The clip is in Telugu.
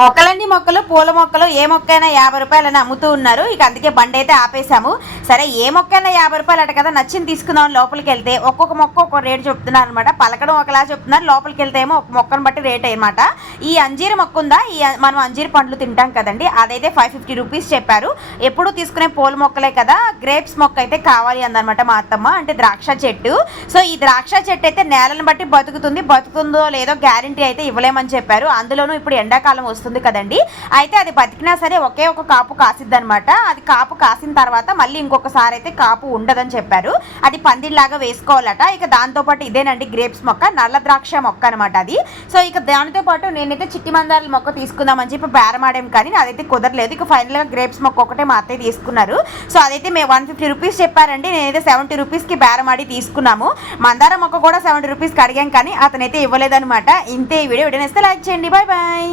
మొక్కలండి మొక్కలు, పూల మొక్కలు ఏ మొక్కైనా 50 రూపాయలని అమ్ముతూ ఉన్నారు. ఇక అందుకే బండి అయితే ఆపేశాము. సరే ఏ మొక్కైనా 50 రూపాయలు అట కదా, నచ్చింది తీసుకుందాం. లోపలికి వెళ్తే ఒక్కొక్క మొక్క ఒక్కొక్క రేటు చెప్తున్నారు అనమాట. పలకడం ఒకలా చెప్తున్నారు, లోపలికి వెళ్తే ఏమో ఒక మొక్కను బట్టి రేట్ అనమాట. ఈ అంజీరు మొక్క ఉందా, మనం అంజీరు పండ్లు తింటాం కదండి, అదైతే 550 రూపీస్ చెప్పారు. ఎప్పుడు తీసుకునే పూల మొక్కలే కదా, గ్రేప్స్ మొక్క అయితే కావాలి అందనమాట మా అత్తమ్మ. అంటే ద్రాక్ష చెట్టు. సో ఈ ద్రాక్ష చెట్టు అయితే నేలను బట్టి బతుకుతుందో లేదో గ్యారంటీ అయితే ఇవ్వలేమని చెప్పారు. అందులోనూ ఇప్పుడు ఎండాకాలం వస్తుంది కదండి, అయితే అది బతికినా సరే ఒకే ఒక కాపు కాసిద్ది అనమాట. అది కాపు కాసిన తర్వాత మళ్ళీ ఇంకొకసారి అయితే కాపు ఉండదని చెప్పారు. అది పందిలాగా వేసుకోవాలట. ఇక దాంతోపాటు ఇదేనండి గ్రేప్స్ మొక్క, నల్ల ద్రాక్ష మొక్క అనమాట అది. సో ఇక దానితో పాటు నేనైతే చిట్టి మందారాల మొక్క తీసుకుందామని చెప్పి బేరమాడాం, కానీ అదైతే కుదరలేదు. ఇక ఫైనల్గా గ్రేప్స్ మొక్క ఒకటే మా అత్తయ్య తీసుకున్నారు. సో అదైతే మేము 150 రూపీస్ చెప్పారండి, నేనైతే 70 రూపీస్కి బేరమాడి తీసుకున్నాము. మందార మొక్క కూడా 70 రూపీస్కి అడిగాం, కానీ అతనైతే ఇవ్వలేదనమాట. ఇంతే ఈ వీడియో నేస్తే లైక్ చేయండి. Bye bye.